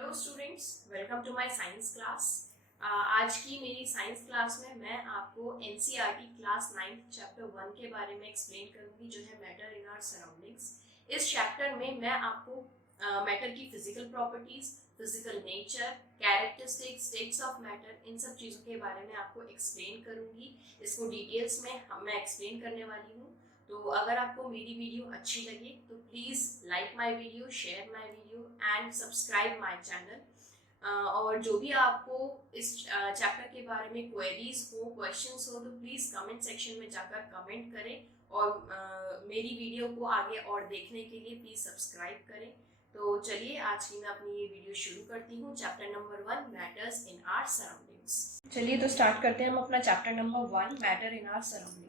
Hello students, welcome to my science class. आज की मेरी साइंस क्लास में मैं आपको एनसीईआरटी क्लास 9 चैप्टर 1 के बारे में एक्सप्लेन करूंगी, जो है मैटर इन आवर सराउंडिंग्स। इस चैप्टर में मैं आपको मैटर की physical properties, physical nature, characteristics, states of matter, इन सब चीज़ों के बारे में आपको एक्सप्लेन करूंगी। इसको डिटेल्स में मैं एक्सप्लेन करने वाली हूँ। तो अगर आपको मेरी वीडियो अच्छी लगे तो please like my video, share my video and subscribe my channel. और जो भी आपको इस चैप्टर के बारे में क्वेरीज हो, क्वेश्चंस हो, तो प्लीज़ कमेंट सेक्शन में जाकर कमेंट करें और मेरी वीडियो को आगे और देखने के लिए प्लीज़ सब्सक्राइब करें। तो चलिए आज की मैं अपनी ये वीडियो शुरू करती हूँ। Chapter number 1, matters in our surroundings. चलिए तो स्टार्ट करते हैं हम अपना chapter number 1, matter in our surroundings.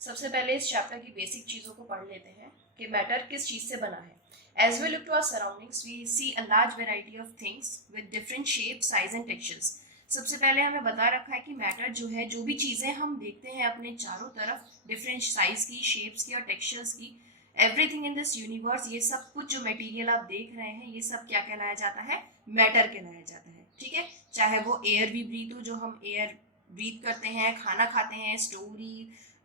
सबसे पहले इस चैप्टर की बेसिक चीज़ों को पढ़ लेते हैं कि मैटर किस चीज़ से बना है। As we look to our surroundings, we see a large variety of things with different shapes, size and textures. सबसे पहले हमें बता रखा है कि मैटर जो है, जो भी चीज़ें हम देखते हैं अपने चारों तरफ, डिफरेंट साइज की, शेप्स की और टेक्सचर्स की, एवरीथिंग इन दिस यूनिवर्स, ये सब कुछ जो मटेरियल आप देख रहे हैं, ये सब क्या कहलाया जाता है? मैटर कहलाया जाता है। ठीक है, चाहे वो एयर भी ब्रीथ हो, जो हम एयर ब्रीथ करते हैं, खाना खाते हैं, story,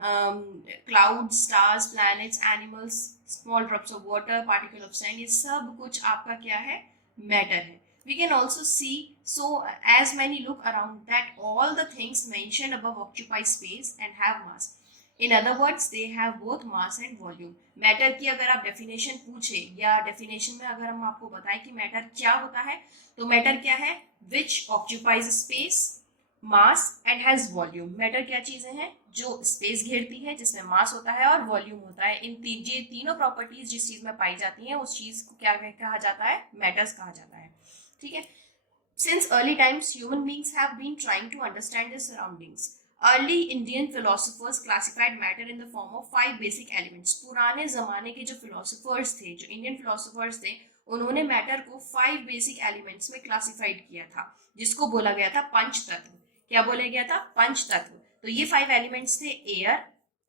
clouds, stars, planets, animals, small drops of water, particle of sand, ये सब कुछ आपका क्या है? मैटर है। We can also see, so as many look around, that all the things mentioned above occupy space and have mass. In other words, they have both mass and volume. Matter की अगर आप definition पूछे या definition में अगर हम आपको बताएं कि मैटर क्या होता है, तो मैटर क्या है? Which occupies space, mass and has volume. Matter क्या चीजें हैं? जो स्पेस घेरती है, जिसमें मास होता है और वॉल्यूम होता है। इन ये तीनों प्रॉपर्टीज जिस चीज में पाई जाती हैं, उस चीज को क्या कहा जाता है? मैटर्स कहा जाता है। ठीक है। Since early times, human beings have been trying to understand their surroundings. Early Indian philosophers classified matter in the form of 5 basic elements. पुराने जमाने के जो philosophers थे, जो Indian philosophers थे, उन्होंने मैटर को 5 बेसिक एलिमेंट्स में क्लासिफाइड किया था, जिसको बोला गया था पंच तत्व। क्या बोला गया था? पंच तत्व। तो ये 5 एलिमेंट्स थे: air,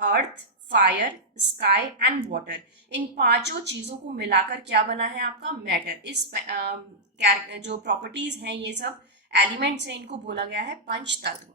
earth, fire, sky and water. इन पांचों चीजों को मिलाकर क्या बना है आपका? मैटर। इस जो प्रॉपर्टीज हैं, ये सब एलिमेंट्स हैं, इनको बोला गया है पंच तत्व।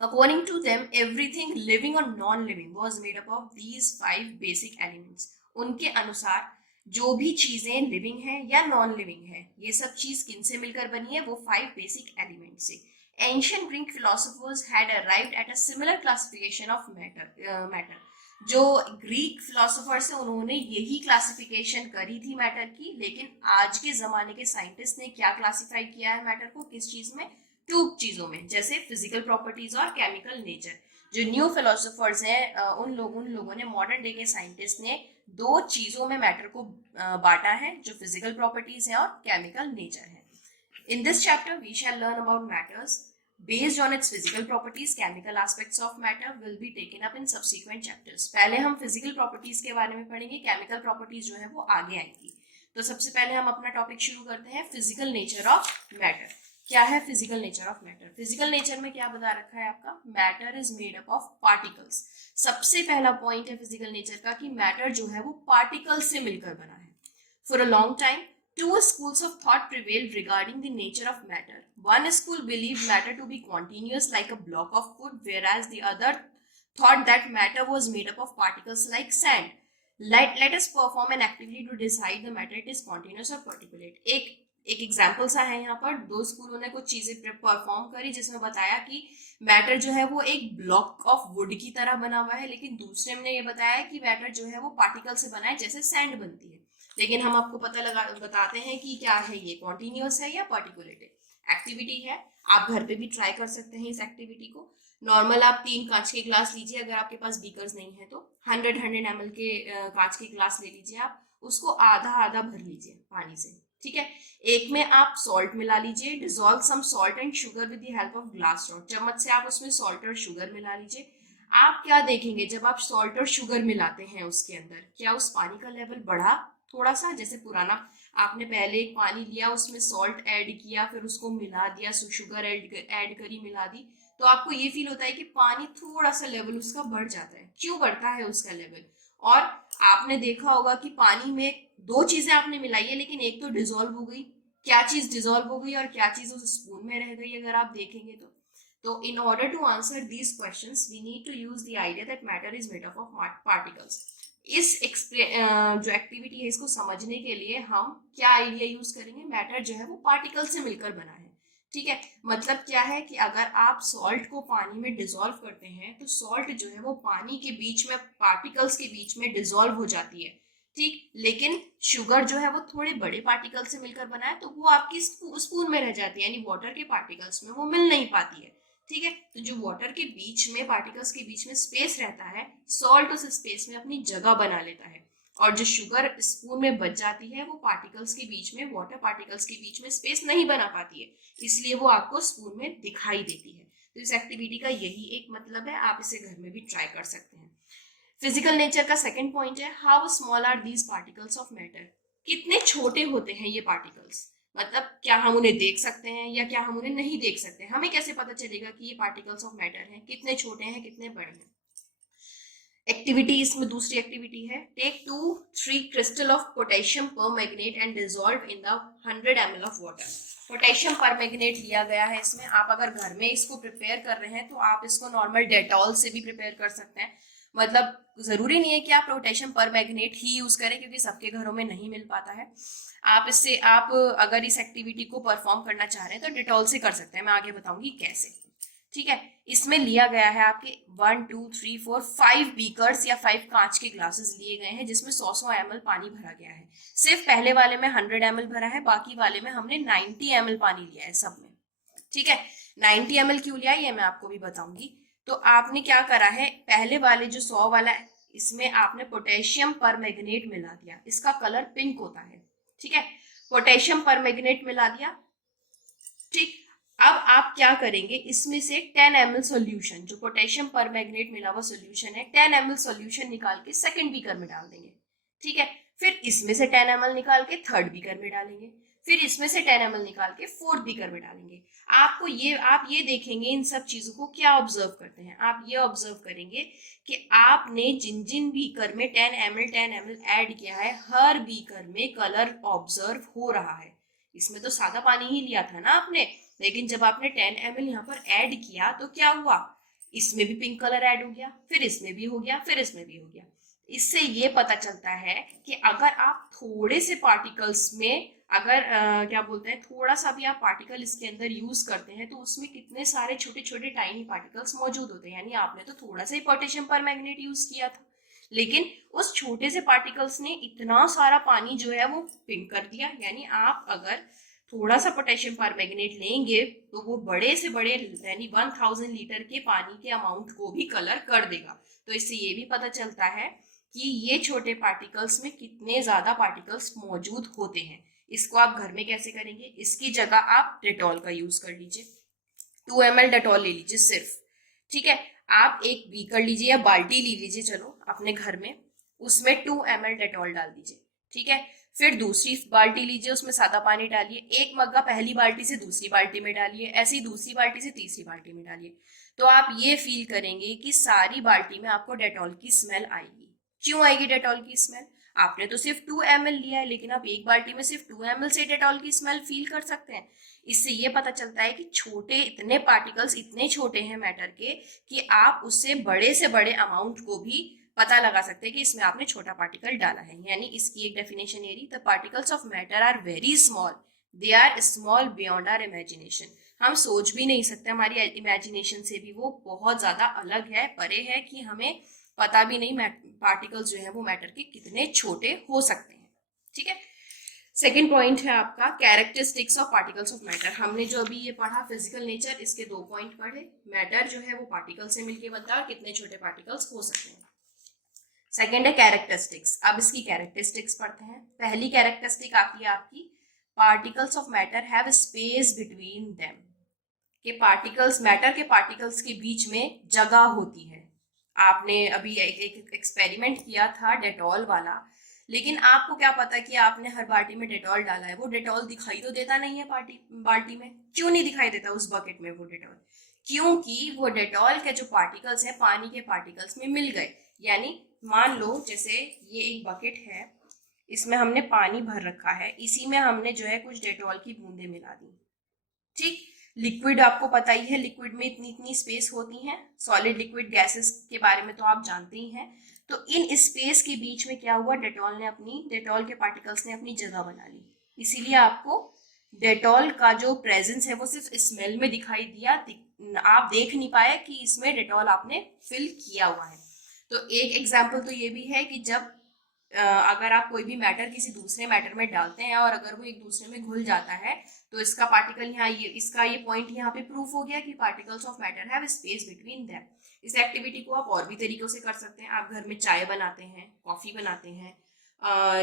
According to them, everything living or non-living was made up of these 5 basic elements. उनके अनुसार जो भी चीजें लिविंग है या नॉन लिविंग है, ये सब चीज किन से मिलकर बनी है? वो 5 बेसिक एलिमेंट से। Ancient Greek philosophers had arrived at a similar classification of matter. जो ग्रीक फिलोसोफर्स है, उन्होंने यही क्लासिफिकेशन करी थी मैटर की, लेकिन आज के जमाने के साइंटिस्ट ने क्या क्लासिफाई किया है मैटर को? किस चीज में? ट्यूब चीजों में, जैसे फिजिकल प्रॉपर्टीज और केमिकल नेचर। जो न्यू फिलोसोफर्स हैं, उन लोगों ने, मॉडर्न डे के साइंटिस्ट ने, दो चीजों में मैटर को बांटा है, जो फिजिकल प्रॉपर्टीज है और केमिकल नेचर है। In this chapter we shall learn about matters based on its physical properties. Chemical aspects of matter will be taken up in subsequent chapters. पहले हम physical properties के बारे में पढ़ेंगे, chemical properties जो है वो आगे आएंगी। तो सबसे पहले हम अपना टॉपिक शुरू करते हैं, physical nature of matter। क्या है physical nature of matter? physical nature में क्या बता रखा है आपका? matter is made up of particles. सबसे पहला पॉइंट है physical nature का कि matter जो है वो particles से मिलकर बना है। For a long time, two schools of thought prevailed regarding the nature of matter. One school believed matter to be continuous like a block of wood, whereas the other thought that matter was made up of particles like sand. Let us perform an activity to decide the matter it is continuous or particulate. एक example सा है यहाँ पर। दो स्कूलों ने कुछ चीजें परफॉर्म करी, जिसमें बताया कि मैटर जो है वो एक ब्लॉक ऑफ वुड की तरह बना हुआ है, लेकिन दूसरे ने ये बताया कि मैटर जो है वो पार्टिकल से बना है, जैसे सैंड बनती है। लेकिन हम आपको बताते हैं कि क्या है ये, कॉन्टिन्यूअस है या पार्टिकुलेट एक्टिविटी है। आप घर पे भी ट्राई कर सकते हैं इस एक्टिविटी को। नॉर्मल आप 3 कांच के ग्लास लीजिए, अगर आपके पास बीकर्स नहीं है तो 100 ml के कांच के ग्लास ले लीजिए, आप उसको आधा आधा भर लीजिए पानी से। ठीक है। एक में आप सॉल्ट मिला लीजिए, dissolve some salt and sugar with the help of glass rod. चम्मच से आप उसमें सॉल्ट और शुगर मिला लीजिए। आप क्या देखेंगे, जब आप सॉल्ट और शुगर मिलाते हैं उसके अंदर, क्या उस पानी का लेवल बढ़ा थोड़ा सा? जैसे पुराना आपने पहले एक पानी लिया, उसमें सॉल्ट ऐड किया, फिर उसको मिला दिया, शुगर ऐड करी, मिला दी, तो आपको ये फील होता है कि पानी थोड़ा सा लेवल उसका बढ़ जाता है। क्यों बढ़ता है उसका लेवल? और आपने देखा होगा कि पानी में 2 चीजें आपने मिलाई है, लेकिन एक तो डिजोल्व हो गई। क्या चीज डिजोल्व हो गई और क्या चीज उस स्पून में रह गई, अगर आप देखेंगे तो in order to answer these questions we need to use the idea that matter is made up of particles. इस जो एक्टिविटी है इसको समझने के लिए हम क्या आइडिया यूज करेंगे, मैटर जो है वो पार्टिकल से मिलकर बना है। ठीक है, मतलब क्या है कि अगर आप सॉल्ट को पानी में डिसॉल्व करते हैं तो सॉल्ट जो है वो पानी के बीच में पार्टिकल्स के बीच में डिसॉल्व हो जाती है। ठीक, लेकिन शुगर जो है वो थोड़े बड़े पार्टिकल से मिलकर बना है तो वो आपकी स्पून में रह जाती है, यानी वाटर के पार्टिकल्स में वो मिल नहीं पाती है। ठीक है, तो जो वाटर के बीच में पार्टिकल्स के बीच में स्पेस रहता है, सॉल्ट उस स्पेस में अपनी जगह बना लेता है, और जो शुगर स्पून में बच जाती है वो पार्टिकल्स के बीच में, वाटर पार्टिकल्स के बीच में स्पेस नहीं बना पाती है, इसलिए वो आपको स्पून में दिखाई देती है। तो इस एक्टिविटी का यही एक मतलब है, आप इसे घर में भी ट्राई कर सकते हैं। फिजिकल नेचर का सेकंड पॉइंट है, how small are these particles of matter. कितने छोटे होते हैं ये पार्टिकल्स, मतलब क्या हम उन्हें देख सकते हैं या क्या हम उन्हें नहीं देख सकते, हमें कैसे पता चलेगा कि ये पार्टिकल्स ऑफ मैटर हैं, कितने छोटे हैं कितने बड़े हैं। एक्टिविटी इसमें दूसरी एक्टिविटी है, take 2-3 crystal of potassium permanganate and dissolve in the 100 ml of water. Potassium permanganate लिया गया है इसमें। आप अगर घर में इसको प्रिपेयर कर रहे हैं तो आप इसको नॉर्मल डेटॉल से भी प्रिपेयर कर सकते हैं, मतलब जरूरी नहीं है कि आप पोटेशियम परमैंगनेट ही यूज करें क्योंकि सबके घरों में नहीं मिल पाता है। आप अगर इस एक्टिविटी को परफॉर्म करना चाह रहे हैं तो डेटॉल से कर सकते हैं, मैं आगे बताऊंगी कैसे। ठीक है, इसमें लिया गया है आपके 1 2 3 4 5 बीकर्स या 5 कांच के ग्लासेस लिए गए हैं जिसमें 100 ml पानी भरा गया है। सिर्फ पहले वाले में 100 ml भरा है, बाकी वाले में हमने 90 ml पानी लिया है सब में। ठीक है, 90 ml क्यों लिया ये मैं आपको भी बताऊंगी। तो आपने क्या करा है, पहले वाले जो 100 वाला है इसमें आपने पोटेशियम परमैंगनेट मिला दिया, इसका कलर पिंक होता है। ठीक है, पोटेशियम परमैंगनेट मिला दिया। ठीक, अब आप क्या करेंगे, इसमें से 10 ml सॉल्यूशन, जो पोटेशियम परमैंगनेट मिला हुआ सॉल्यूशन है, 10 ml सॉल्यूशन निकाल के सेकंड बीकर में डाल देंगे। ठीक है, फिर इसमें से 10 ml निकाल के थर्ड बीकर में डालेंगे, फिर इसमें से 10 ml निकाल के फोर्थ बीकर में डालेंगे। आप ये देखेंगे इन सब चीजों को क्या ऑब्जर्व करते हैं, आप ये ऑब्जर्व करेंगे कि आपने जिन जिन बीकर में 10 ml ऐड किया है हर बीकर में कलर ऑब्जर्व हो रहा है। इसमें तो सादा पानी ही लिया था ना आपने, लेकिन जब आपने 10 ml यहाँ पर ऐड किया तो क्या हुआ, इसमें भी पिंक कलर ऐड हो गया, फिर इसमें भी हो गया, फिर इसमें भी हो गया। इससे ये पता चलता है कि अगर आप थोड़े से पार्टिकल्स में अगर क्या बोलते हैं थोड़ा सा भी आप पार्टिकल इसके अंदर यूज करते हैं तो उसमें कितने सारे छोटे छोटे टाइनी पार्टिकल्स मौजूद होते हैं। यानी आपने तो थोड़ा सा ही पोटेशियम परमैंगनेट यूज किया था, लेकिन उस छोटे से पार्टिकल्स ने इतना सारा पानी जो है वो पिंक कर दिया। यानी आप अगर थोड़ा सा पोटेशियम परमैंगनेट लेंगे तो वो बड़े से बड़े यानी 1000 लीटर के पानी के अमाउंट को भी कलर कर देगा। तो इससे ये भी पता चलता है कि ये छोटे पार्टिकल्स में कितने ज्यादा पार्टिकल्स मौजूद होते हैं। इसको आप घर में कैसे करेंगे, इसकी जगह आप डेटॉल का यूज कर लीजिए, 2 ml डेटॉल ले लीजिए सिर्फ। ठीक है, आप एक बीकर लीजिए या बाल्टी ले लीजिए चलो अपने घर में, उसमें 2 ml डेटॉल डाल दीजिए। ठीक है, फिर दूसरी बाल्टी लीजिए, उसमें सादा पानी डालिए, एक मग्गा पहली बाल्टी से दूसरी बाल्टी में डालिए, ऐसे ही दूसरी बाल्टी से तीसरी बाल्टी में डालिए। तो आप ये फील करेंगे कि सारी बाल्टी में आपको डेटॉल की स्मेल आएगी। क्यों आएगी डेटॉल की स्मेल, आपने तो सिर्फ 2 ml लिया है लेकिन आप एक बाल्टी में सिर्फ 2 ml से डेटॉल की स्मेल फील कर सकते हैं। इससे ये पता चलता है कि छोटे इतने पार्टिकल्स इतने छोटे हैं मैटर के कि आप उससे बड़े अमाउंट को भी पता लगा सकते हैं कि इसमें आपने छोटा पार्टिकल डाला है। यानी इसकी एक डेफिनेशन ये रही, the particles of matter are very small, they are small beyond our imagination. हम सोच भी नहीं सकते, हमारी इमेजिनेशन से भी वो बहुत ज्यादा अलग है, परे है, कि हमें पता भी नहीं पार्टिकल्स जो है वो मैटर के कितने छोटे हो सकते हैं। ठीक है, सेकेंड पॉइंट है आपका characteristics of particles of matter. हमने जो अभी ये पढ़ा फिजिकल नेचर, इसके 2 पॉइंट पढ़े, मैटर जो है वो पार्टिकल से मिलकर बनता है और कितने छोटे पार्टिकल्स हो सकते हैं। सेकेंड है कैरेक्टरिस्टिक्स। अब इसकी कैरेक्टरिस्टिक्स पढ़ते हैं। पहली कैरेक्टरिस्टिक आती है आपकी, particles of matter have space between them, के पार्टिकल्स मैटर के पार्टिकल्स के बीच में जगह होती है। आपने अभी एक एक्सपेरिमेंट किया था डेटॉल वाला, लेकिन आपको क्या पता कि आपने हर बाल्टी में डेटॉल डाला है, वो डेटॉल दिखाई तो देता नहीं है बाल्टी में। क्यों नहीं दिखाई देता उस बकेट में वो डेटॉल, क्योंकि वो डेटॉल के जो पार्टिकल्स हैं पानी के पार्टिकल्स में मिल गए। यानी मान लो जैसे ये एक बकेट है, इसमें हमने पानी भर रखा है, इसी में हमने जो है कुछ डेटॉल की बूंदें मिला दी। ठीक, लिक्विड आपको पता ही है, लिक्विड में इतनी इतनी स्पेस होती है, सॉलिड लिक्विड गैसेस के बारे में तो आप जानते ही हैं। तो इन स्पेस के बीच में क्या हुआ, डेटॉल के पार्टिकल्स ने अपनी जगह बना ली। इसीलिए आपको डेटॉल का जो प्रेजेंस है वो सिर्फ स्मेल में दिखाई दिया, आप देख नहीं पाए कि इसमें डेटॉल आपने फिल किया हुआ है। तो एक एग्जाम्पल तो ये भी है कि जब अगर आप कोई भी मैटर किसी दूसरे मैटर में डालते हैं और अगर वो एक दूसरे में घुल जाता है, तो इसका पार्टिकल यहाँ ये पॉइंट यहाँ पे प्रूफ हो गया कि particles of matter have space between them. इस एक्टिविटी को आप और भी तरीकों से कर सकते हैं। आप घर में चाय बनाते हैं, कॉफी बनाते हैं,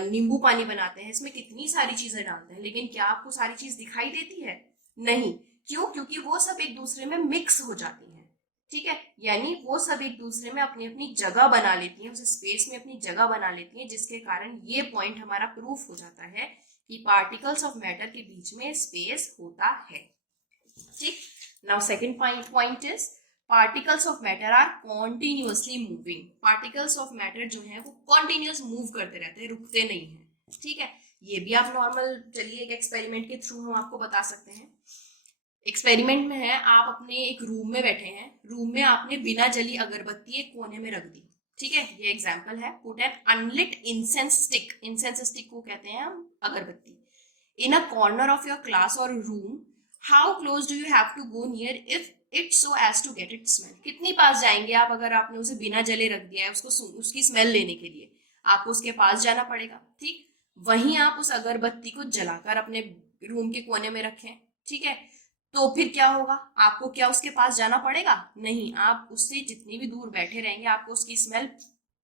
नींबू पानी बनाते हैं, इसमें कितनी सारी चीजें डालते हैं, लेकिन क्या आपको सारी चीज दिखाई देती है? नहीं। क्यों? क्योंकि वो सब एक दूसरे में मिक्स हो जाती है। ठीक है, यानी वो सब एक दूसरे में अपनी अपनी जगह बना लेती हैं, उस स्पेस में अपनी जगह बना लेती हैं, जिसके कारण ये पॉइंट हमारा प्रूफ हो जाता है कि पार्टिकल्स ऑफ मैटर के बीच में स्पेस होता है। ठीक, now second point is particles of matter are continuously moving. Particles of matter जो है वो कॉन्टिन्यूस मूव करते रहते हैं, रुकते नहीं है। ठीक है, ये भी आप नॉर्मल, चलिए एक एक्सपेरिमेंट के थ्रू हम आपको बता सकते हैं। एक्सपेरिमेंट में है, आप अपने एक रूम में बैठे हैं, रूम में आपने बिना जली अगरबत्ती एक कोने में रख दी। ठीक है, ये एग्जांपल है। Put an unlit incense stick, incense stick को कहते हैं हम अगरबत्ती, in a corner of your class और room. How close do you have to go near if it so as to get it smell? कितनी पास जाएंगे आप अगर आपने उसे बिना जले रख दिया है, उसकी स्मेल लेने के लिए आपको उसके पास जाना पड़ेगा। ठीक, वहीं आप उस अगरबत्ती को जलाकर अपने रूम के कोने में रखें। ठीक है, तो फिर क्या होगा, आपको क्या उसके पास जाना पड़ेगा? नहीं, आप उससे जितनी भी दूर बैठे रहेंगे आपको उसकी स्मेल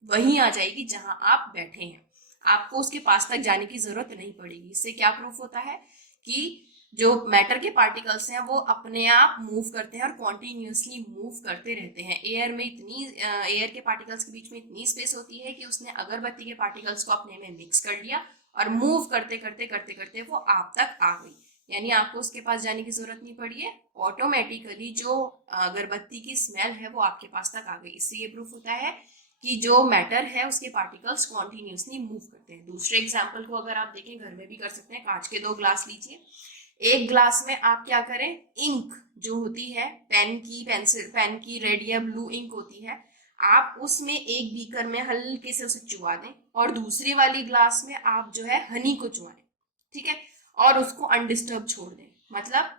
वहीं आ जाएगी जहां आप बैठे हैं, आपको उसके पास तक जाने की जरूरत नहीं पड़ेगी। इससे क्या प्रूफ होता है कि जो मैटर के पार्टिकल्स हैं वो अपने आप मूव करते हैं और कॉन्टिन्यूसली मूव करते रहते हैं। एयर के पार्टिकल्स के बीच में इतनी स्पेस होती है कि उसने अगरबत्ती के पार्टिकल्स को अपने में मिक्स कर लिया और मूव करते करते करते करते वो आप तक आ गई, यानी आपको उसके पास जाने की जरूरत नहीं पड़ी है, ऑटोमेटिकली जो अगरबत्ती की स्मेल है वो आपके पास तक आ गई। इससे ये प्रूफ होता है कि जो मैटर है उसके पार्टिकल्स कॉन्टिन्यूसली मूव करते हैं। दूसरे एग्जाम्पल को अगर आप देखें, घर में भी कर सकते हैं। कांच के 2 ग्लास लीजिए, एक ग्लास में आप क्या करें, इंक जो होती है पेन की रेड या ब्लू इंक होती है, आप उसमें एक बीकर में हल्के से उसे चुवा दें और दूसरी वाली ग्लास में आप जो है हनी को चुवाएं। ठीक है, और उसको अनडिस्टर्ब छोड़ दें, मतलब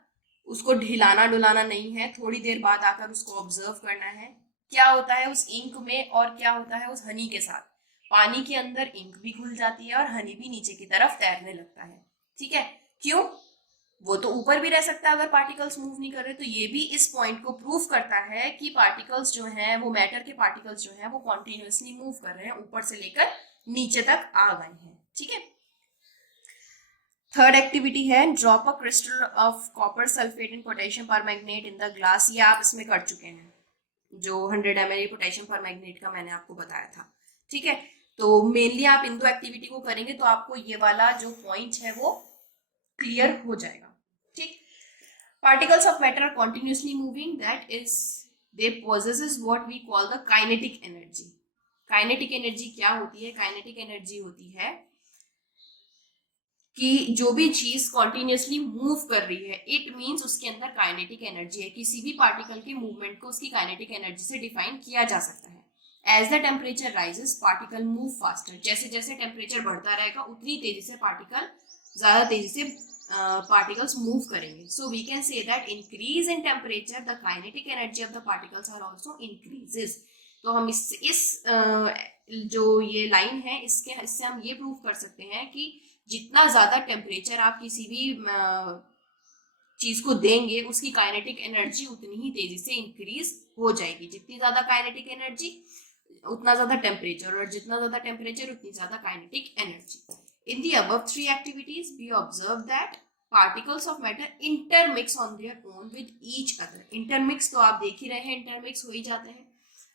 उसको ढिलाना डुलाना नहीं है, थोड़ी देर बाद आकर उसको ऑब्जर्व करना है क्या होता है उस इंक में और क्या होता है उस हनी के साथ। पानी के अंदर इंक भी घुल जाती है और हनी भी नीचे की तरफ तैरने लगता है। ठीक है, क्यों? वो तो ऊपर भी रह सकता है अगर पार्टिकल्स मूव नहीं कर रहे। तो ये भी इस पॉइंट को प्रूव करता है कि पार्टिकल्स जो हैं वो मैटर के पार्टिकल्स जो हैं वो कॉन्टिन्यूसली मूव कर रहे हैं, ऊपर से लेकर नीचे तक आ गए हैं। ठीक है, थर्ड एक्टिविटी है drop a crystal of copper sulphate in potassium permanganate in the glass. ये आप इसमें कर चुके हैं, जो 100 ml पोटेशियम परमैंगनेट का मैंने आपको बताया था। ठीक है, तो मेनली आप इन 2 एक्टिविटी को करेंगे तो आपको ये वाला जो पॉइंट है वो क्लियर हो जाएगा। ठीक, particles of matter are continuously moving, that is they possesses what we call the kinetic energy। Kinetic energy क्या होती है? काइनेटिक एनर्जी होती है कि जो भी चीज कॉन्टिन्यूसली मूव कर रही है, इट मींस उसके अंदर काइनेटिक एनर्जी है। किसी भी पार्टिकल के मूवमेंट को उसकी काइनेटिक एनर्जी से डिफाइन किया जा सकता है। As the temperature rises particle move faster. जैसे जैसे टेम्परेचर बढ़ता रहेगा उतनी तेजी से ज्यादा तेजी से पार्टिकल्स मूव करेंगे। So we can say that increase in temperature the kinetic energy of the particles are also increases. तो हम जो ये लाइन है इससे हम ये प्रूव कर सकते हैं कि जितना ज्यादा टेम्परेचर आप किसी भी चीज को देंगे उसकी काइनेटिक एनर्जी उतनी ही तेजी से इंक्रीज हो जाएगी। जितनी ज्यादा काइनेटिक एनर्जी उतना ज्यादा टेम्परेचर, और जितना ज्यादा टेम्परेचर उतनी ज्यादा kinetic energy. In the above 3 activities, we observe that particles of matter intermix on their own with each other। intermix तो आप देख ही रहे हैं, intermix हो ही जाते हैं।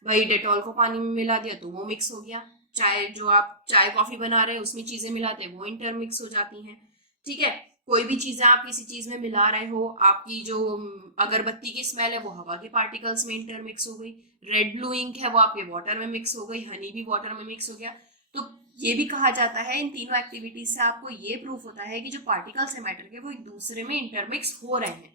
भाई डेटॉल को पानी में मिला दिया तो वो मिक्स हो गया, जो आप चाय कॉफी बना रहे हैं उसमें चीजें मिलाते हैं वो इंटरमिक्स हो जाती हैं। ठीक है, कोई भी चीजें आप किसी चीज में मिला रहे हो, आपकी जो अगरबत्ती की स्मेल है वो हवा के पार्टिकल्स में इंटरमिक्स हो गई, रेड ब्लू इंक है वो आपके वाटर में मिक्स हो गई, हनी भी वाटर में मिक्स हो गया। तो ये भी कहा जाता है इन तीनों एक्टिविटीज से आपको ये प्रूफ होता है कि जो पार्टिकल्स है मैटर के वो एक दूसरे में इंटरमिक्स हो रहे हैं।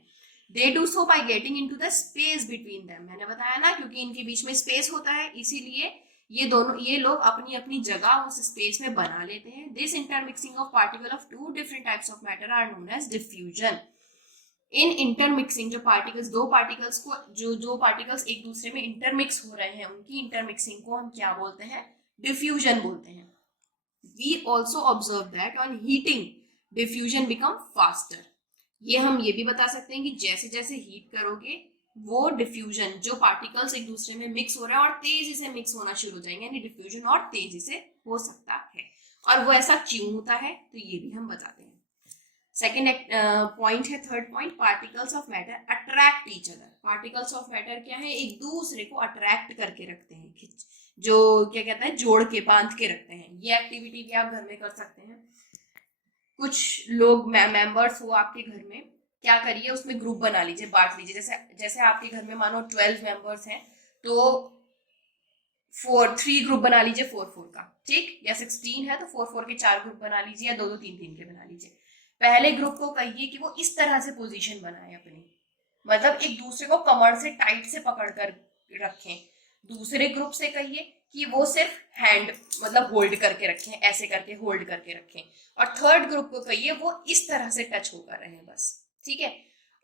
They do so by getting into the space between them, मैंने बताया ना, क्योंकि इनके बीच में स्पेस होता है, इसीलिए ये लोग अपनी अपनी जगह उस स्पेस में बना लेते हैं। This intermixing of particle of two different types of matter are known as diffusion. In intermixing, जो पार्टिकल्स, दो पार्टिकल्स को, जो पार्टिकल्स एक दूसरे में इंटरमिक्स हो रहे हैं उनकी इंटरमिक्सिंग को हम क्या बोलते हैं? डिफ्यूजन बोलते हैं। We also observe that on heating diffusion become faster. ये हम ये भी बता सकते हैं कि जैसे जैसे हीट करोगे वो डिफ्यूजन, जो पार्टिकल्स एक दूसरे में मिक्स हो रहा है और तेजी से मिक्स होना शुरू हो जाएंगे, यानी डिफ्यूजन और तेजी से हो सकता है। और वो ऐसा क्यों होता है तो ये भी हम बताते हैं। सेकेंड पॉइंट है, third point, particles of matter attract each other. Particles of matter क्या है? एक दूसरे को अट्रैक्ट करके रखते हैं, खिंच, जो क्या कहता है, जोड़ के, बांध के रखते हैं। ये एक्टिविटी भी आप घर में कर सकते हैं। कुछ लोग मेंबर्स हो आपके घर में, क्या करिए, उसमें ग्रुप बना लीजिए, बांट लीजिए। जैसे जैसे आपके घर में मानो 12 मेंबर्स हैं तो 3 ग्रुप बना लीजिए 4-4 का, ठीक, या 16 है तो 4-4 के 4 ग्रुप बना लीजिए, या 2-2 3-3 के बना लीजिए। पहले ग्रुप को कहिए कि वो इस तरह से पोजीशन बनाए अपनी, मतलब एक दूसरे को कमर से टाइट से पकड़ कर रखें। दूसरे ग्रुप से कहिए कि वो सिर्फ हैंड मतलब होल्ड करके रखें, ऐसे करके होल्ड करके रखें। और थर्ड ग्रुप को कहिए वो इस तरह से टच होकर रहे बस, ठीक है।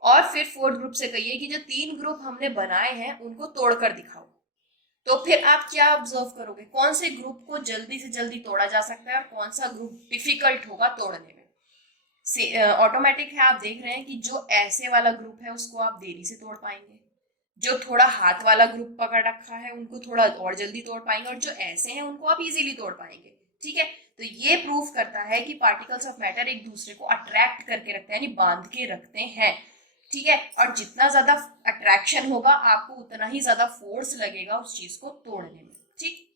और फिर फोर्थ ग्रुप से कहिए कि जो 3 ग्रुप हमने बनाए हैं उनको तोड़कर दिखाओ। तो फिर आप क्या ऑब्जर्व करोगे, कौन से ग्रुप को जल्दी से जल्दी तोड़ा जा सकता है और कौन सा ग्रुप डिफिकल्ट होगा तोड़ने में। ऑटोमेटिक है, आप देख रहे हैं कि जो ऐसे वाला ग्रुप है उसको आप देरी से तोड़ पाएंगे, जो थोड़ा हाथ वाला ग्रुप पकड़ रखा है उनको थोड़ा और जल्दी तोड़ पाएंगे, और जो ऐसे हैं उनको आप इजीली तोड़ पाएंगे, ठीक है। तो ये प्रूफ करता है कि पार्टिकल्स ऑफ मैटर एक दूसरे को अट्रैक्ट करके रखते हैं, यानी बांध के रखते हैं, ठीक है। और जितना ज्यादा अट्रैक्शन होगा आपको उतना ही ज्यादा फोर्स लगेगा उस चीज को तोड़ने में, ठीक।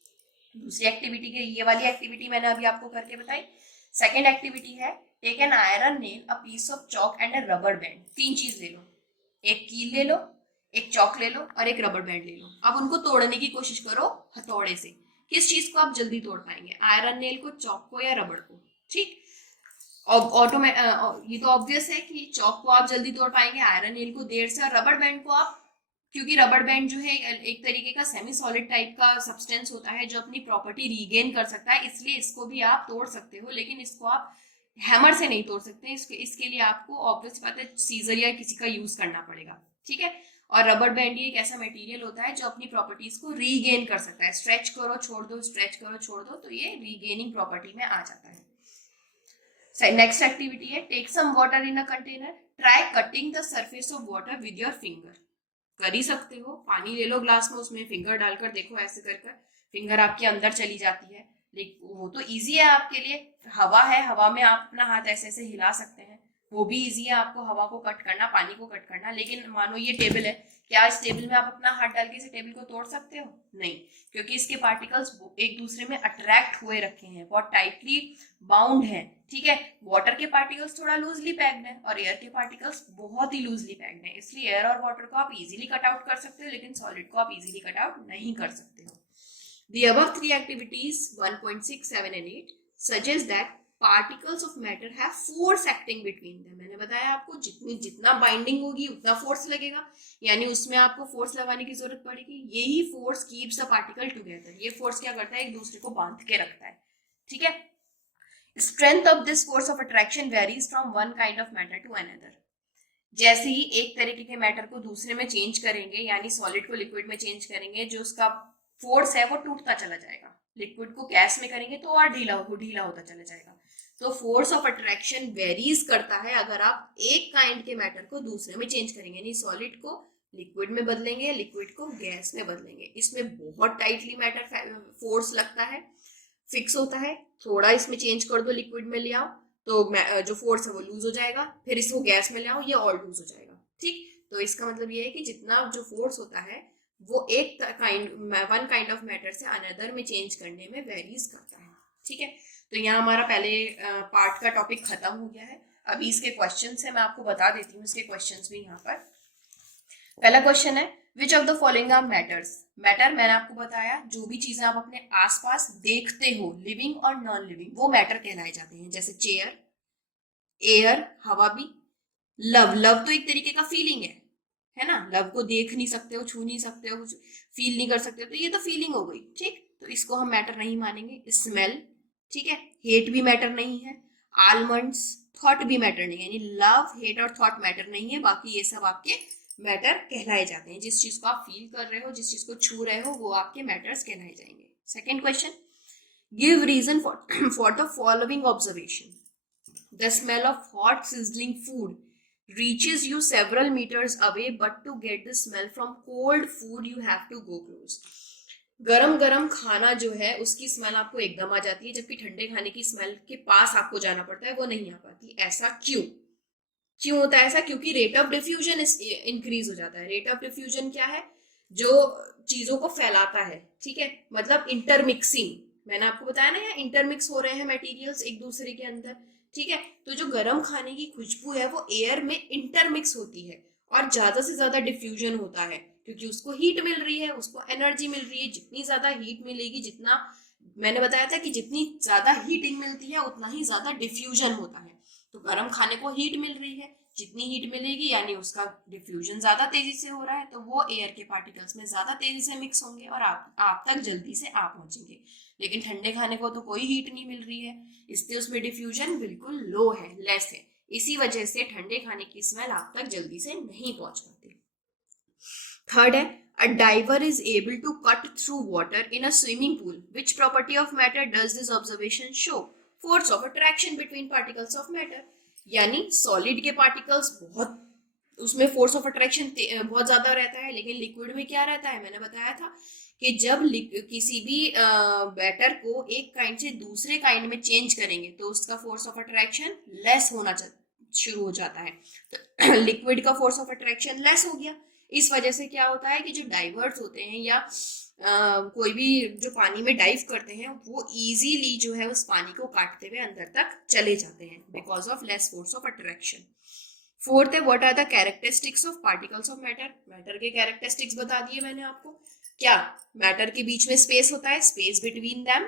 दूसरी एक्टिविटी के, ये वाली एक्टिविटी मैंने अभी आपको करके बताई। सेकेंड एक्टिविटी है, take an iron nail, a piece of chalk and a rubber band. 3 चीज ले लो, एक कील ले लो, एक चॉक ले लो और एक रबर बैंड ले लो। अब उनको तोड़ने की कोशिश करो हथौड़े से। किस चीज को आप जल्दी तोड़ पाएंगे, आयरन नेल को, चॉक को या रबड़ को, ठीक। ये तो ऑब्वियस है कि चॉक को आप जल्दी तोड़ पाएंगे, आयरन नेल को देर से, और रबर बैंड को आप, क्योंकि रबर बैंड जो है एक तरीके का सेमी सॉलिड टाइप का सब्सटेंस होता है जो अपनी प्रॉपर्टी रीगेन कर सकता है, इसलिए इसको भी आप तोड़ सकते हो, लेकिन इसको आप हैमर से नहीं तोड़ सकते। इसके लिए आपको ऑब्वियस बात है सीजर या किसी का यूज करना पड़ेगा, ठीक है। और रबर बैंड ये एक ऐसा मटेरियल होता है जो अपनी प्रॉपर्टीज को रीगेन कर सकता है, स्ट्रेच करो छोड़ दो, स्ट्रेच करो छोड़ दो, तो ये रीगेनिंग प्रॉपर्टी में आ जाता है। नेक्स्ट एक्टिविटी है, take some water in a container, try cutting the surface of water with your finger. कर ही सकते हो, पानी ले लो ग्लास में, उसमें फिंगर डालकर देखो, ऐसे कर फिंगर आपके अंदर चली जाती है, लेकिन वो तो इजी है आपके लिए। हवा है, हवा में आप अपना हाथ ऐसे ऐसे हिला सकते हैं, वो भी इजी है आपको हवा को कट करना, पानी को कट करना। लेकिन मानो ये टेबल है, क्या इस टेबल में आप अपना हाथ डाल के इस टेबल को तोड़ सकते हो? नहीं, क्योंकि इसके पार्टिकल्स एक दूसरे में अट्रैक्ट हुए रखे हैं, बहुत टाइटली बाउंड है, ठीक है। वाटर के पार्टिकल्स थोड़ा लूजली पैक्ड है और एयर के पार्टिकल्स बहुत ही लूजली पैक्ड है, इसलिए एयर और वाटर को आप इजीली कट आउट कर सकते हो, लेकिन सॉलिड को आप इजीली कट आउट नहीं कर सकते हो। The above 3 activities 1.6, 7 and 8 suggest that particles of matter have force acting between them। मैंने बताया आपको जितना बाइंडिंग होगी उतना फोर्स लगेगा, यानी उसमें आपको फोर्स लगाने की जरूरत पड़ेगी। यही force keeps a particle together. ये फोर्स क्या करता है, एक दूसरे को बांध के रखता है, ठीक है। Strength of this force of attraction varies from one kind of matter to another। जैसे ही एक तरीके के मैटर को दूसरे में चेंज करेंगे, यानी सॉलिड को लिक्विड में चेंज करेंगे, जो उसका फोर्स है वो टूटता चला जाएगा। लिक्विड को गैस में करेंगे तो और ढीला होता चला जाएगा। तो फोर्स ऑफ अट्रैक्शन वेरीज करता है अगर आप एक काइंड के मैटर को दूसरे में चेंज करेंगे, यानी सॉलिड को लिक्विड में बदलेंगे, लिक्विड को गैस में बदलेंगे। इसमें बहुत टाइटली मैटर फोर्स लगता है, फिक्स होता है। थोड़ा इसमें चेंज कर दो, लिक्विड में ले आओ तो जो फोर्स है वो लूज हो जाएगा, फिर इसको गैस में ले आओ ये और लूज हो जाएगा, ठीक। तो इसका मतलब ये है कि जितना जो फोर्स होता है वो एक वन काइंड ऑफ मैटर से अनदर में चेंज करने में वेरीज करता है, ठीक है। तो यहाँ हमारा पहले पार्ट का टॉपिक खत्म हो गया है। अभी इसके क्वेश्चंस है, मैं आपको बता देती हूँ इसके क्वेश्चंस भी यहाँ पर। पहला क्वेश्चन है which of the following are matters. Matter मैंने आपको बताया जो भी चीजें आप अपने आसपास देखते हो, लिविंग और नॉन लिविंग, वो मैटर कहलाए जाते हैं। जैसे चेयर, एयर, हवा भी। लव, लव तो एक तरीके का फीलिंग है ना। लव को देख नहीं सकते हो, छू नहीं सकते हो, फील नहीं कर सकते हो, तो ये तो फीलिंग हो गई, ठीक। तो इसको हम मैटर नहीं मानेंगे। स्मेल, ठीक है। हेट भी मैटर नहीं है। आलमंड्स, थॉट भी मैटर नहीं है, यानी लव, हेट और थॉट मैटर नहीं है। बाकी ये सब आपके मैटर कहलाए जाते हैं। जिस चीज को आप फील कर रहे हो, जिस चीज को छू रहे हो, वो आपके मैटर्स कहलाए जाएंगे। Second question, give reason for for the following observation. The smell of hot sizzling food reaches you several meters away, but to get the smell from cold food you have to go close. गरम गरम खाना जो है उसकी smell आपको एकदम आ जाती है, जबकि ठंडे खाने की स्मेल के पास आपको जाना पड़ता है, वो नहीं आ पाती। ऐसा क्यों? क्यों होता है ऐसा? क्योंकि रेट ऑफ डिफ्यूजन इंक्रीज हो जाता है। रेट ऑफ डिफ्यूजन क्या है? जो चीजों को फैलाता है, ठीक है, मतलब इंटरमिक्सिंग। मैंने आपको बताया ना, यहाँ इंटरमिक्स हो रहे हैं मटेरियल्स एक दूसरे के अंदर, ठीक है। तो जो गर्म खाने की खुशबू है वो एयर में इंटरमिक्स होती है और ज्यादा से ज्यादा डिफ्यूजन होता है, क्योंकि उसको हीट मिल रही है, उसको एनर्जी मिल रही है। जितनी ज्यादा हीट मिलेगी, जितना मैंने बताया था कि जितनी ज्यादा हीटिंग मिलती है उतना ही ज्यादा डिफ्यूजन होता है। तो गर्म खाने को हीट मिल रही है, जितनी हीट मिलेगी यानी उसका डिफ्यूजन ज्यादा तेजी से हो रहा है, तो वो एयर के पार्टिकल्स में ज्यादा तेजी से मिक्स होंगे और आप तक जल्दी से आ पहुंचेंगे। लेकिन ठंडे खाने को तो कोई हीट नहीं मिल रही है, इसलिए उसमें डिफ्यूजन बिल्कुल लो है, लेस है। इसी वजह से ठंडे खाने की स्मेल आप तक जल्दी से नहीं पहुंच पाती। थर्ड है, a diver is able to cut through water in a swimming pool. Which property of matter does this observation show? Force of attraction between particles of matter. यानी सॉलिड के पार्टिकल्स बहुत, उसमें फोर्स ऑफ अट्रैक्शन बहुत ज्यादा रहता है, लेकिन liquid में क्या रहता है? मैंने बताया था कि जब किसी भी बैटर को एक काइंड से दूसरे काइंड में चेंज करेंगे तो उसका फोर्स ऑफ अट्रैक्शन लेस होना शुरू हो जाता है। तो लिक्विड का फोर्स ऑफ अट्रैक्शन लेस हो गया। इस वजह से क्या होता है कि जो डाइवर्स होते हैं या कोई भी जो पानी में डाइव करते हैं, वो इजीली जो है उस पानी को काटते हुए अंदर तक चले जाते हैं, because of less force of attraction. Fourth है, what are the characteristics of particles of matter. Matter के कैरेक्टरिस्टिक्स बता दिए मैंने आपको। क्या? मैटर के बीच में स्पेस होता है, स्पेस बिटवीन देम,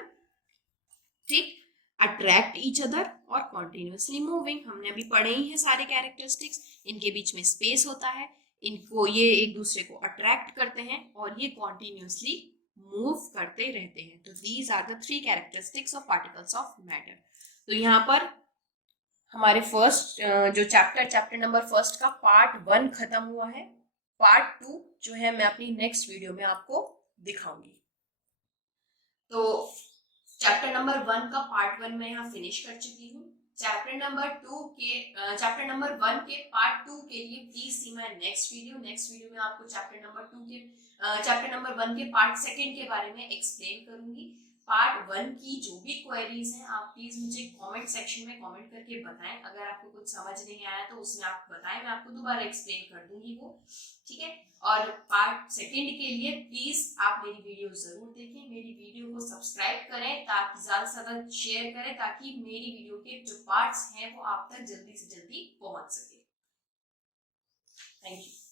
ठीक। अट्रैक्ट ईच अदर और कॉन्टिन्यूसली मूविंग, हमने अभी पढ़े ही है सारे कैरेक्टरिस्टिक्स। इनके बीच में स्पेस होता है, इनको ये एक दूसरे को अट्रैक्ट करते हैं और ये कॉन्टिन्यूसली मूव करते रहते हैं। तो these are the three characteristics of particles of matter. तो यहाँ पर हमारे फर्स्ट जो चैप्टर नंबर फर्स्ट का पार्ट 1 खत्म हुआ है। पार्ट 2 जो है मैं अपनी नेक्स्ट वीडियो में आपको दिखाऊंगी। तो चैप्टर नंबर 1 का पार्ट 1 मैं यहाँ फिनिश कर चुकी हूँ। चैप्टर नंबर 1 के पार्ट 2 के लिए please see my next video. Next video में आपको चैप्टर नंबर 1 के पार्ट 2 के बारे में एक्सप्लेन करूंगी। पार्ट 1 की जो भी क्वेरीज हैं आप प्लीज मुझे कमेंट सेक्शन में कमेंट करके बताएं। अगर आपको कुछ समझ नहीं आया तो उसमें आप बताएं, मैं आपको दोबारा एक्सप्लेन कर दूंगी वो, ठीक है। और पार्ट 2 के लिए प्लीज आप मेरी वीडियो जरूर देखें, मेरी वीडियो को सब्सक्राइब करें, ताकि ज्यादा से ज्यादा शेयर करें, ताकि मेरी वीडियो के जो पार्ट्स हैं वो आप तक जल्दी से जल्दी पहुंच सके। Thank you.